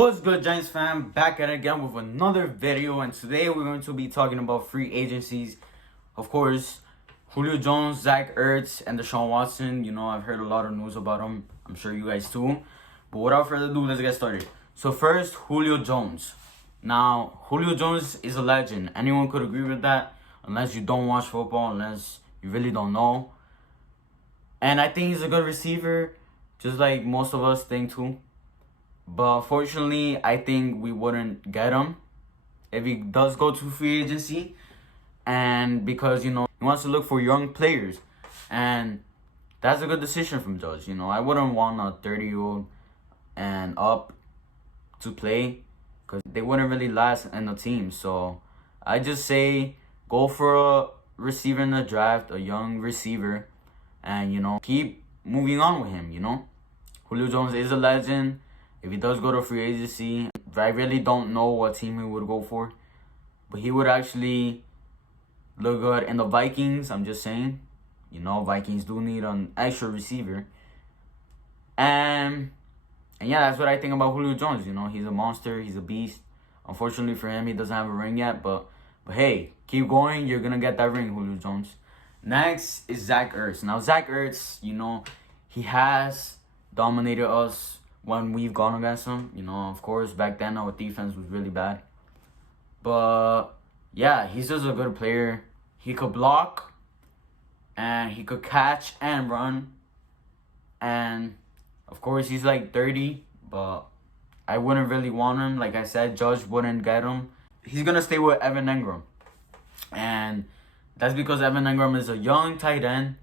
What's good, Giants fam? Back at it again with another video, and today we're going to be talking about free agencies. Of course, Julio Jones, Zach Ertz, and Deshaun Watson. You know, I've heard a lot of news about them. I'm sure you guys too. But without further ado, let's get started. So first, Julio Jones. Now, Julio Jones is a legend. Anyone could agree with that, unless you don't watch football, unless you really don't know. And I think he's a good receiver, just like most of us think too. But unfortunately, I think we wouldn't get him if he does go to free agency. And because, he wants to look for young players. And that's a good decision from Judge. I wouldn't want a 30-year-old and up to play because they wouldn't really last in the team. So I just say go for a receiver in the draft, a young receiver. And, keep moving on with him, Julio Jones is a legend. If he does go to free agency, I really don't know what team he would go for. But he would actually look good in the Vikings, I'm just saying. Vikings do need an extra receiver. And yeah, that's what I think about Julio Jones. He's a monster, he's a beast. Unfortunately for him, he doesn't have a ring yet. But hey, keep going, you're going to get that ring, Julio Jones. Next is Zach Ertz. Now, Zach Ertz, he has dominated us when we've gone against him. Of course, back then our defense was really bad. But yeah, he's just a good player. He could block, and he could catch and run. And of course, he's like 30, but I wouldn't really want him. Like I said, Judge wouldn't get him. He's going to stay with Evan Engram. And that's because Evan Engram is a young tight end.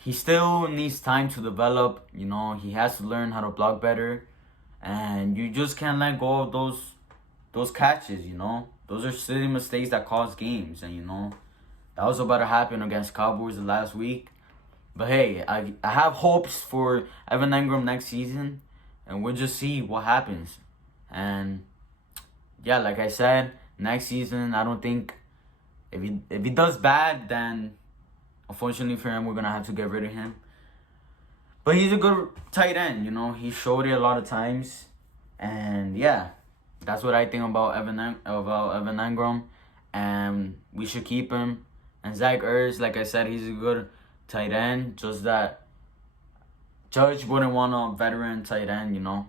He still needs time to develop. He has to learn how to block better. And you just can't let go of those catches, Those are silly mistakes that cost games. And, that was about to happen against Cowboys last week. But hey, I have hopes for Evan Engram next season. And we'll just see what happens. And yeah, like I said, next season, I don't think if he does bad, then unfortunately for him, we're going to have to get rid of him. But he's a good tight end, He showed it a lot of times. And yeah, that's what I think about Evan Engram. And we should keep him. And Zach Ertz, like I said, he's a good tight end. Just that Judge wouldn't want a veteran tight end,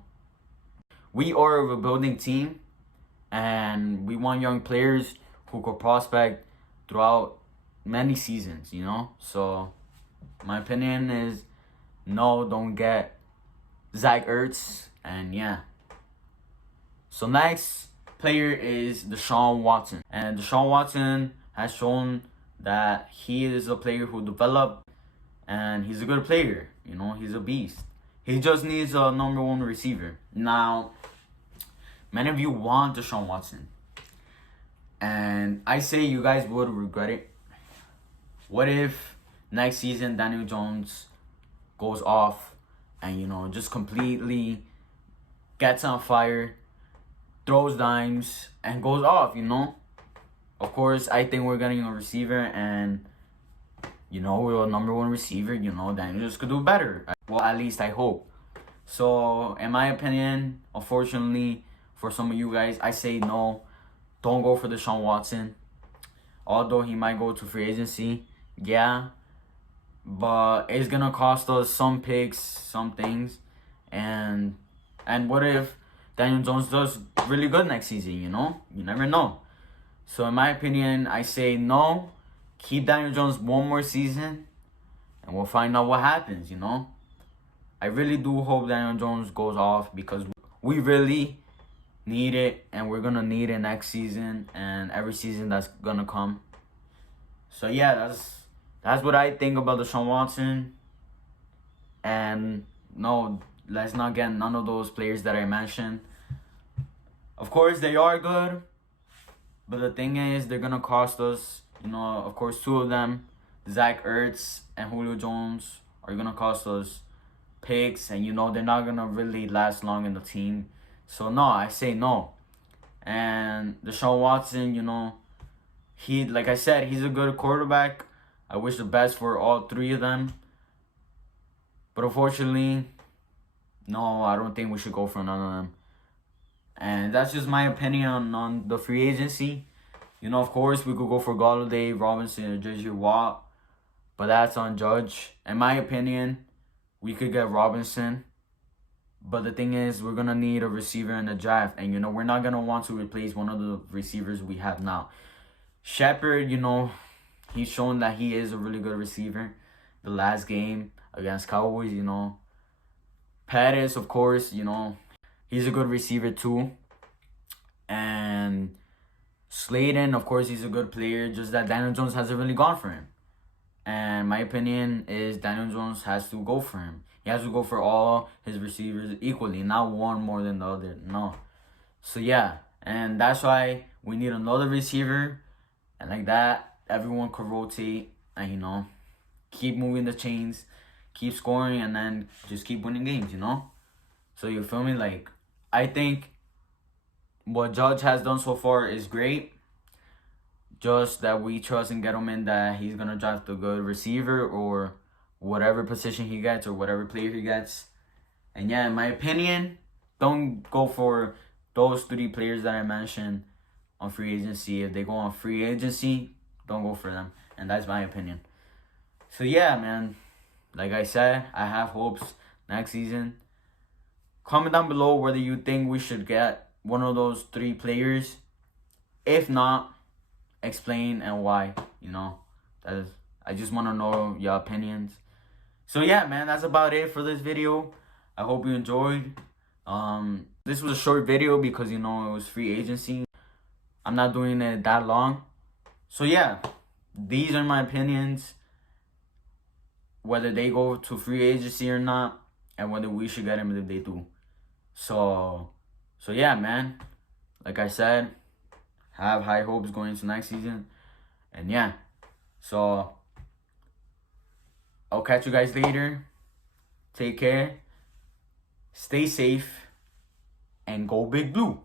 We are a rebuilding team. And we want young players who could prospect throughout many seasons, So my opinion is no, don't get Zach Ertz. And yeah. So next player is Deshaun Watson. And Deshaun Watson has shown that he is a player who developed, and he's a good player. He's a beast. He just needs a number one receiver. Now, many of you want Deshaun Watson. And I say you guys would regret it. What if next season Daniel Jones goes off and, just completely gets on fire, throws dimes, and goes off, Of course, I think we're getting a receiver, and, we're a number one receiver, Daniel just could do better. Well, at least I hope. So, in my opinion, unfortunately, for some of you guys, I say no. Don't go for Deshaun Watson. Although he might go to free agency. Yeah. But it's going to cost us some picks, some things. And what if Daniel Jones does really good next season, You never know. So in my opinion, I say no. Keep Daniel Jones one more season. And we'll find out what happens, I really do hope Daniel Jones goes off because we really need it, and we're gonna need it next season and every season that's gonna come. So yeah, that's what I think about Deshaun Watson. And no, let's not get none of those players that I mentioned. Of course, they are good, but the thing is, they're gonna cost us. Of course, two of them, Zach Ertz and Julio Jones, are gonna cost us picks, and they're not gonna really last long in the team. So no, I say no. And Deshaun Watson, he, like I said, he's a good quarterback. I wish the best for all three of them. But unfortunately, no, I don't think we should go for none of them. And that's just my opinion on the free agency. You know, of course, we could go for Golladay, Robinson, or J.J. Watt, but that's on Judge. In my opinion, we could get Robinson. But the thing is, we're going to need a receiver in the draft. And, you know, we're not going to want to replace one of the receivers we have now. Shepard, you know, he's shown that he is a really good receiver. The last game against Cowboys, you know. Pettis, of course, you know, he's a good receiver too. And Slayton, of course, he's a good player. Just that Daniel Jones hasn't really gone for him. And my opinion is Daniel Jones has to go for him. He has to go for all his receivers equally, not one more than the other. No. So, yeah. And that's why we need another receiver. And like that, everyone could rotate and, you know, keep moving the chains, keep scoring, and then just keep winning games, you know? So, you feel me? Like, I think what Judge has done so far is great. Just that we trust in Gettleman that he's going to draft a good receiver or whatever position he gets or whatever player he gets. And yeah, in my opinion, don't go for those 3 players that I mentioned on free agency. If they go on free agency, don't go for them. And that's my opinion. So yeah, man. Like I said, I have hopes next season. Comment down below whether you think we should get one of those 3 players. If not, explain and why, you know. I just want to know your opinions. So yeah, man, that's about it for this video. I hope you enjoyed. This was a short video because, you know, it was free agency. I'm not doing it that long. So yeah, these are my opinions, whether they go to free agency or not, and whether we should get them if they do. So yeah, man, like I said, have high hopes going into next season. And yeah, so I'll catch you guys later. Take care, stay safe, and go Big Blue.